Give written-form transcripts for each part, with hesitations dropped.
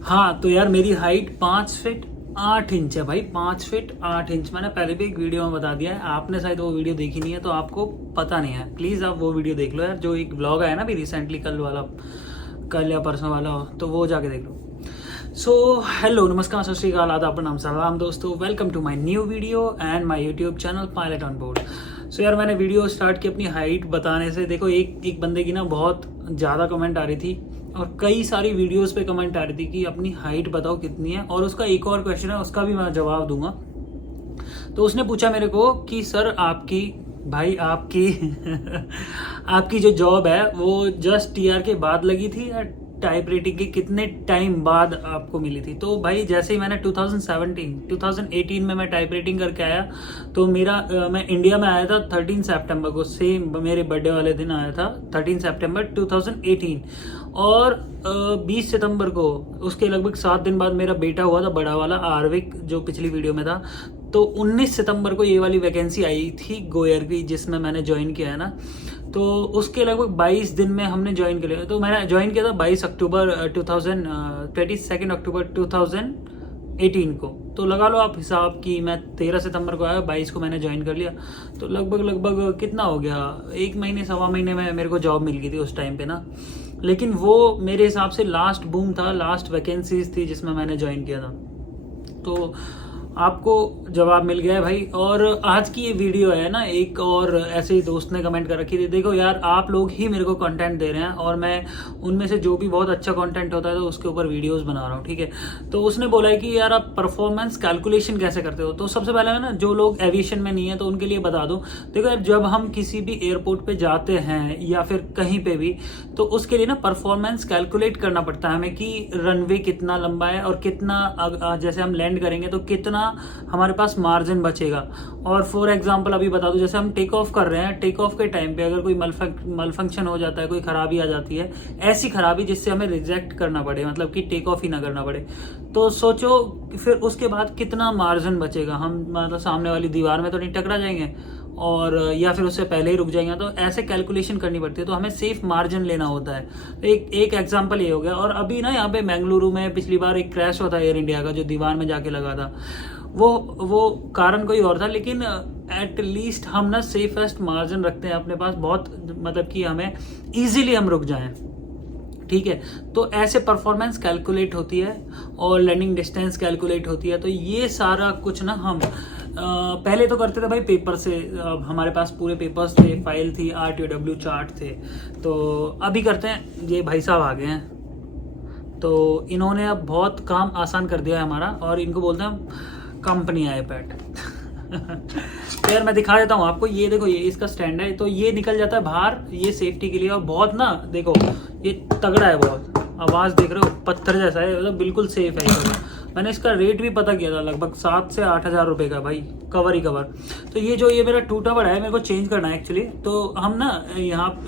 हाँ तो यार मेरी हाइट 5 फीट 8 इंच है भाई। 5 फीट 8 इंच मैंने पहले भी एक वीडियो में बता दिया है। आपने शायद वो वीडियो देखी नहीं है तो आपको पता नहीं है। प्लीज़ आप वो वीडियो देख लो यार, जो एक ब्लॉग आया ना भी रिसेंटली, कल वाला, कल या परसों वाला, तो वो जाके देख लो। सो हेलो, नमस्कार, सत श्री अकाल, आदाब, प्रणाम, सलाम दोस्तों। Welcome to my new video and my YouTube channel pilot on board. So यार मैंने वीडियो स्टार्ट की अपनी हाइट बताने से। देखो एक बंदे की ना बहुत ज़्यादा कमेंट आ रही थी और कई सारी वीडियोस पे कमेंट आ रही थी कि अपनी हाइट बताओ कितनी है, और उसका एक और क्वेश्चन है, उसका भी मैं जवाब दूंगा। तो उसने पूछा मेरे को कि सर आपकी, भाई आपकी आपकी जो जॉब है वो जस्ट टीआर के बाद लगी थी या टाइप रेटिंग के कितने टाइम बाद आपको मिली थी? तो भाई जैसे ही मैंने 2018 में मैं टाइप रेटिंग करके आया, तो मैं इंडिया में आया था 13 सितंबर को, सेम मेरे बर्थडे वाले दिन आया था 13 सितंबर 2018। और 20 सितंबर को, उसके लगभग 7 दिन बाद मेरा बेटा हुआ था, बड़ा वाला आर्विक, जो पिछली वीडियो में था। तो 19 सितंबर को ये वाली वैकेंसी आई थी गोयर की, जिसमें मैंने ज्वाइन किया है ना। तो उसके लगभग 22 दिन में हमने ज्वाइन कर लिया। तो मैंने ज्वाइन किया था 22 अक्टूबर 22 अक्टूबर 2018 को। तो लगा लो आप हिसाब कि मैं 13 सितंबर को आया, 22 को मैंने ज्वाइन कर लिया। तो लगभग कितना हो गया, 1 महीने सवा महीने में मेरे को जॉब मिल गई थी उस टाइम पे ना। लेकिन वो मेरे हिसाब से लास्ट बूम था, लास्ट वैकेंसीज थी जिसमें मैंने ज्वाइन किया था। तो आपको जवाब मिल गया है भाई। और आज की ये वीडियो है ना, एक और ऐसे ही दोस्त ने कमेंट कर रखी थी, देखो यार आप लोग ही मेरे को कंटेंट दे रहे हैं और मैं उनमें से जो भी बहुत अच्छा कंटेंट होता है तो उसके ऊपर वीडियोस बना रहा हूँ, ठीक है। तो उसने बोला है कि यार आप परफॉर्मेंस कैलकुलेशन कैसे करते हो? तो सबसे पहले है ना, जो लोग एविएशन में नहीं है तो उनके लिए बता दूं। देखो यार, जब हम किसी भी एयरपोर्ट पे जाते हैं या फिर कहीं पे भी, तो उसके लिए ना परफॉर्मेंस कैलकुलेट करना पड़ता है हमें कि रनवे कितना लंबा है और कितना, जैसे हम लैंड करेंगे तो कितना हमारे पास मार्जिन बचेगा। और फॉर एग्जांपल अभी बता दूं, जैसे हम टेक ऑफ कर रहे हैं, टेक ऑफ के टाइम पे अगर कोई मलफंक्शन हो जाता है, कोई खराबी आ जाती है, ऐसी खराबी जिससे हमें रिजेक्ट करना पड़े, मतलब कि टेक ऑफ ही ना करना पड़े, तो सोचो फिर उसके बाद कितना मार्जिन बचेगा। हम मतलब सामने वाली दीवार में तो नहीं टकरा जाएंगे, और या फिर उससे पहले ही रुक जाएंगे। तो ऐसे कैलकुलेशन करनी पड़ती है, तो हमें सेफ मार्जिन लेना होता है। तो एक एग्जांपल ये हो गया। और अभी ना यहाँ पे बेंगलुरु में पिछली बार एक क्रैश हुआ था एयर इंडिया का, जो दीवार में जाके लगा था। वो कारण कोई और था, लेकिन एट लीस्ट हम ना सेफेस्ट मार्जिन रखते हैं अपने पास, बहुत मतलब कि हमें इजीली हम रुक जाएं, ठीक है। तो ऐसे परफॉर्मेंस कैलकुलेट होती है और लैंडिंग डिस्टेंस कैलकुलेट होती है। तो ये सारा कुछ ना हम पहले तो करते थे भाई पेपर से। हमारे पास पूरे पेपर्स थे, फाइल थी, RTW चार्ट थे। तो अभी करते हैं, ये भाई साहब आ गए हैं, तो इन्होंने अब बहुत काम आसान कर दिया है हमारा, और इनको बोलते हैं कंपनी आईपैड। तो यार मैं दिखा देता हूँ आपको, ये देखो, ये इसका स्टैंड है, तो ये निकल जाता है बाहर, ये सेफ्टी के लिए। और बहुत ना, देखो ये तगड़ा है बहुत, आवाज देख रहे हो, पत्थर जैसा है, मतलब बिल्कुल सेफ है ये। मैंने इसका रेट भी पता किया था, लगभग 7 से 8 हज़ार रुपये का भाई, कवर ही कवर। तो ये मेरा टूटा पड़ा है, मेरे को चेंज करना है एक्चुअली। तो हम ना यहाँ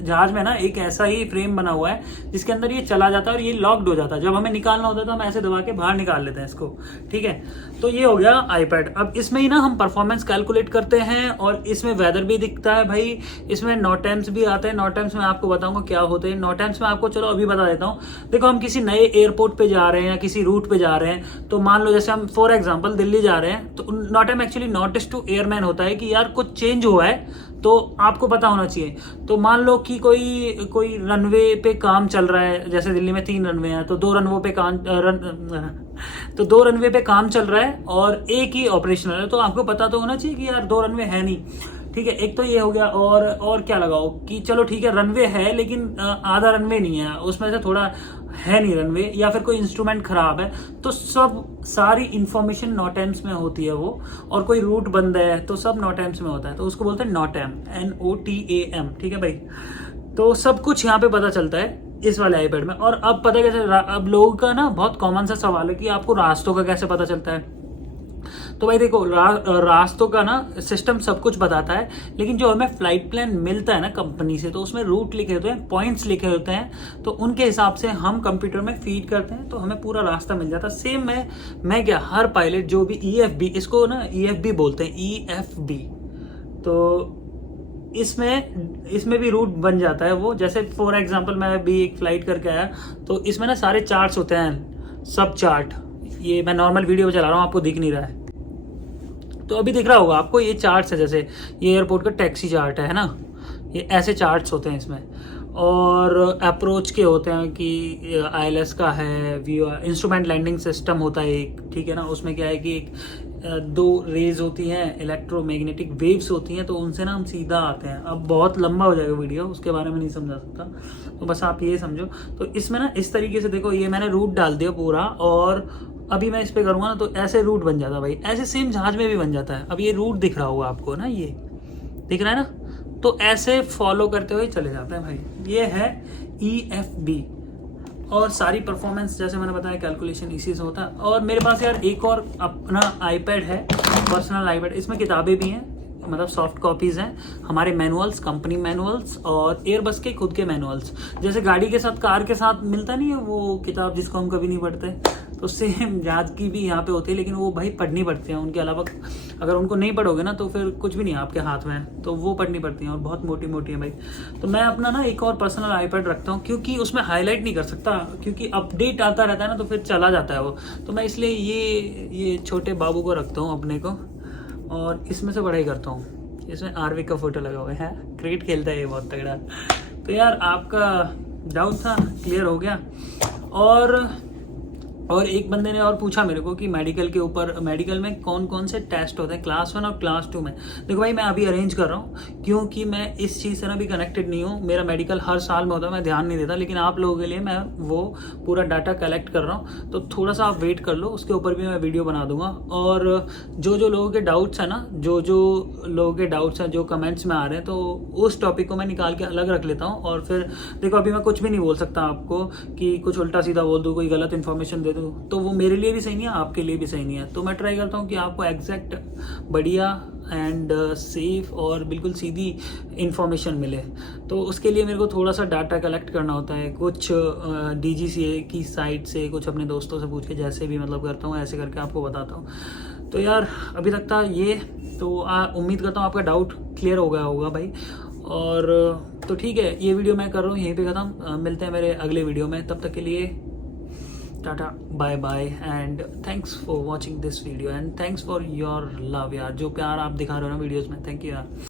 जहाज में ना एक ऐसा ही फ्रेम बना हुआ है जिसके अंदर ये चला जाता है और ये लॉक्ड हो जाता है। जब हमें निकालना होता है तो हम ऐसे दबा के बाहर निकाल लेते हैं इसको, ठीक है। तो ये हो गया आईपैड। अब इसमें ही ना हम परफॉर्मेंस कैलकुलेट करते हैं, और इसमें वेदर भी दिखता है भाई, इसमें नॉटैम्स भी आते हैं। नॉटैम्स में आपको बताऊंगा क्या होते हैं। नॉटैम्स में आपको चलो अभी बता देता हूँ। देखो हम किसी नए एयरपोर्ट पे जा रहे हैं या किसी रूट पे जा रहे हैं, तो मान लो जैसे हम फॉर एग्जांपल दिल्ली जा रहे हैं, तो नॉटैम एक्चुअली नोटिस टू एयरमैन होता है कि यार कुछ चेंज हुआ है, तो आपको पता होना चाहिए। तो मान लो कि कोई रनवे पे काम चल रहा है, जैसे दिल्ली में 3 रनवे हैं, तो 2 रनवे पे काम चल रहा है और एक ही ऑपरेशनल है, तो आपको पता तो होना चाहिए कि यार 2 रनवे है नहीं, ठीक है। एक तो ये हो गया। और क्या लगाओ कि चलो ठीक है, रनवे है लेकिन आधा रनवे नहीं है, उसमें से थोड़ा है नहीं रनवे, या फिर कोई इंस्ट्रूमेंट खराब है, तो सारी इंफॉर्मेशन नॉटैम्स में होती है वो। और कोई रूट बंद है तो सब नॉटैम्स में होता है, तो उसको बोलते हैं नॉटैम, NOTAM, ठीक है भाई। तो सब कुछ यहाँ पे पता चलता है इस वाले आईपैड में। और अब पता कैसे, अब लोगों का ना बहुत कॉमन सा सवाल है कि आपको रास्तों का कैसे पता चलता है। तो भाई देखो, रास्तों का ना सिस्टम सब कुछ बताता है, लेकिन जो हमें फ्लाइट प्लान मिलता है ना कंपनी से, तो उसमें रूट लिखे होते हैं, पॉइंट्स लिखे होते हैं, तो उनके हिसाब से हम कंप्यूटर में फीड करते हैं, तो हमें पूरा रास्ता मिल जाता है। सेम मैं क्या, हर पायलट जो भी EFB, इसको ना EFB बोलते हैं, EFB, तो इसमें भी रूट बन जाता है वो। जैसे फॉर एग्जांपल मैं भी एक फ्लाइट करके आया, तो इसमें ना सारे चार्ट्स होते हैं, सब चार्ट, ये मैं नॉर्मल वीडियो चला रहा हूँ, आपको दिख नहीं रहा है तो अभी दिख रहा होगा आपको। ये चार्ट्स है, जैसे ये एयरपोर्ट का टैक्सी चार्ट है ना, ये ऐसे चार्ट्स होते हैं इसमें। और अप्रोच के होते हैं कि ILS का है, व्यू इंस्ट्रूमेंट लैंडिंग सिस्टम होता है एक, ठीक है ना। उसमें क्या है कि एक दो रेज होती हैं, इलेक्ट्रोमैग्नेटिक वेव्स होती हैं, तो उनसे ना हम सीधा आते हैं। अब बहुत लंबा हो जाएगा वीडियो, उसके बारे में नहीं समझा सकता, तो बस आप ये समझो। तो इसमें ना इस तरीके से देखो, ये मैंने रूट डाल दिया पूरा, और अभी मैं इस पे करूँगा ना तो ऐसे रूट बन जाता है भाई, ऐसे सेम जहाज में भी बन जाता है। अब ये रूट दिख रहा होगा आपको ना, ये दिख रहा है ना, तो ऐसे फॉलो करते हुए चले जाते हैं भाई। ये है EFB, और सारी परफॉर्मेंस जैसे मैंने बताया कैलकुलेशन इसी से होता है। और मेरे पास यार एक और अपना iPad है, पर्सनल iPad, इसमें किताबें भी हैं, मतलब सॉफ्ट कॉपीज़ हैं, हमारे मैनुअल्स, कंपनी मैनुअल्स और एयरबस के खुद के मैनुअल्स। जैसे गाड़ी के साथ, कार के साथ मिलता नहीं है वो किताब जिसको हम कभी नहीं पढ़ते, तो सेम जहाज की भी यहाँ पे होती है, लेकिन वो भाई पढ़नी पड़ती है। उनके अलावा अगर उनको नहीं पढ़ोगे ना तो फिर कुछ भी नहीं है आपके हाथ में, तो वो पढ़नी पड़ती हैं और बहुत मोटी मोटी है भाई। तो मैं अपना ना एक और पर्सनल iPad रखता हूँ, क्योंकि उसमें हाईलाइट नहीं कर सकता, क्योंकि अपडेट आता रहता है ना, तो फिर चला जाता है वो। तो मैं इसलिए ये छोटे बाबू को रखता हूँ अपने को, और इसमें से पढ़ाई करता हूँ। इसमें आरविक का फोटो लगा हुआ है, क्रिकेट खेलता है ये बहुत तगड़ा। तो यार आपका डाउट था, क्लियर हो गया। और एक बंदे ने और पूछा मेरे को कि मेडिकल के ऊपर, मेडिकल में कौन कौन से टेस्ट होते हैं क्लास 1 और क्लास 2 में। देखो भाई, मैं अभी अरेंज कर रहा हूँ, क्योंकि मैं इस चीज़ से ना भी कनेक्टेड नहीं हूँ। मेरा मेडिकल हर साल में होता है, मैं ध्यान नहीं देता, लेकिन आप लोगों के लिए मैं वो पूरा डाटा कलेक्ट कर रहा हूँ। तो थोड़ा सा आप वेट कर लो, उसके ऊपर भी मैं वीडियो बना दूंगा। और जो लोगों के डाउट्स हैं ना, जो लोगों के डाउट्स हैं जो कमेंट्स में आ रहे हैं, तो उस टॉपिक को मैं निकाल के अलग रख लेता हूँ। और फिर देखो, अभी मैं कुछ भी नहीं बोल सकता आपको कि कुछ उल्टा सीधा बोल दूँ, कोई गलत इन्फॉर्मेशन दे दूँ, तो वो मेरे लिए भी सही नहीं है, आपके लिए भी सही नहीं है। तो मैं ट्राई करता हूँ कि आपको एग्जैक्ट बढ़िया एंड सेफ और बिल्कुल सीधी इन्फॉर्मेशन मिले। तो उसके लिए मेरे को थोड़ा सा डाटा कलेक्ट करना होता है, कुछ DGCA की साइट से, कुछ अपने दोस्तों से पूछ के, जैसे भी मतलब करता हूँ, ऐसे करके आपको बताता हूँ। तो यार अभी तक था ये, तो उम्मीद करता हूँ आपका डाउट क्लियर हो गया होगा भाई। और तो ठीक है, ये वीडियो मैं कर रहा हूँ यहीं पे ख़त्म। मिलते हैं मेरे अगले वीडियो में, तब तक के लिए tata, bye bye, and thanks for watching this video, and thanks for your love यार, जो प्यार आप दिखा रहे हो ना वीडियोस में, थैंक यू यार।